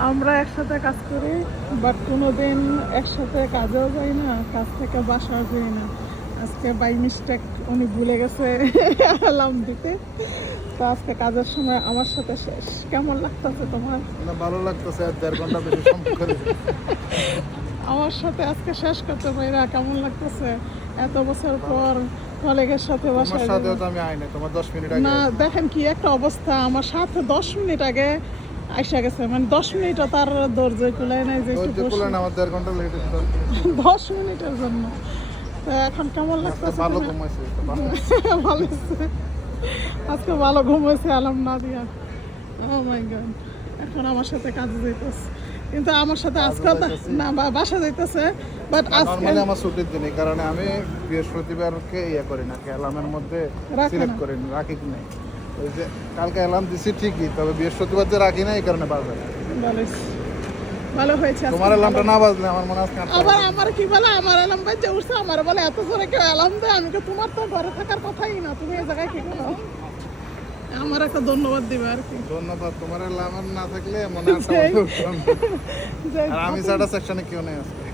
আমরা একসাথে কাজ করি, বাট কোনোদিন একসাথে কাজেও যাই না, কাজ থেকে বাসাও যাই না। আজকে বাই মিস্টেক উনি ভুলে গেছে অ্যালার্ম দিতে, তো আজকে কাজের সময় আমার সাথে শেষ। কেমন লাগতেছে তোমার? না, ভালো লাগতেছে। 1.5 ঘন্টা বেশি সম্পর্ক করেছি। আমার সাথে আজকে শেষ করতে পারিনা, কেমন লাগতেছে? এত বছর পর কলিগের সাথে তোমার বাসায় সাথেও যাবো। তো আমি আই নাই, তোমার 10 মিনিট আগে না আইছি। দেখেন কি একটা অবস্থা, আমার সাথে 10 মিনিট আগে আইসা গেছে, মানে 10 মিনিটও তার ধৈর্য কুলায় নাই যে একটু ধৈর্য কুলায় না, আমার 1.5 ঘন্টা লেট হয়েছে। 10 মিনিটের জন্য। তো এখন কেমন লাগতেছে? ভালো তোমার? ঘুমাইছে তো, ভালো। ভালো হয়েছে। আজকে ভালো ঘুম হয়েছে, আলাম না দিয়া। ও মাই গড, এখন আমার সাথে কাজে যাইতেছে, কিন্তু আমার সাথে কাজে আজকে যাইতাছি। না বাসা যাইতেছে, বাট আজকে নরমালি আমার ছুটির দিন, এই কারণে আমি বৃহস্পতিবারকে ইয়ে করি না, অ্যালার্মের মধ্যে রাখে সিলেক্ট না। করি না, রাখি কি নাই। ওই যে কালকে অ্যালার্ম দিছি ঠিকই, তবে বৃহস্পতিবার যে রাখি না, এই কারণে বাজে না। ভালো হয়েছে, ভালো হয়েছে আজকে তোমার অ্যালার্মটা ভালো। না বাজলে আমার মনে হয় আজকে আটটা আবার বাজে। আমার কি বলে, আমার অ্যালার্ম বাজে উঠছে, আমার বলে এত জোরে কেউ অ্যালার্ম দেয়? আমি তো তোমার তো ঘরে থাকার কথাই না, তুমি এই জায়গায় কি করো? আমার একটা ধন্যবাদ দিবে আর কি। ধন্যবাদ। তোমার অ্যালার্ম না থাকলে মনে হয় একটা যে- অসুখ হতো না। যে আর আমি ছাড়া সেকশনে কেউ নেই আজকে।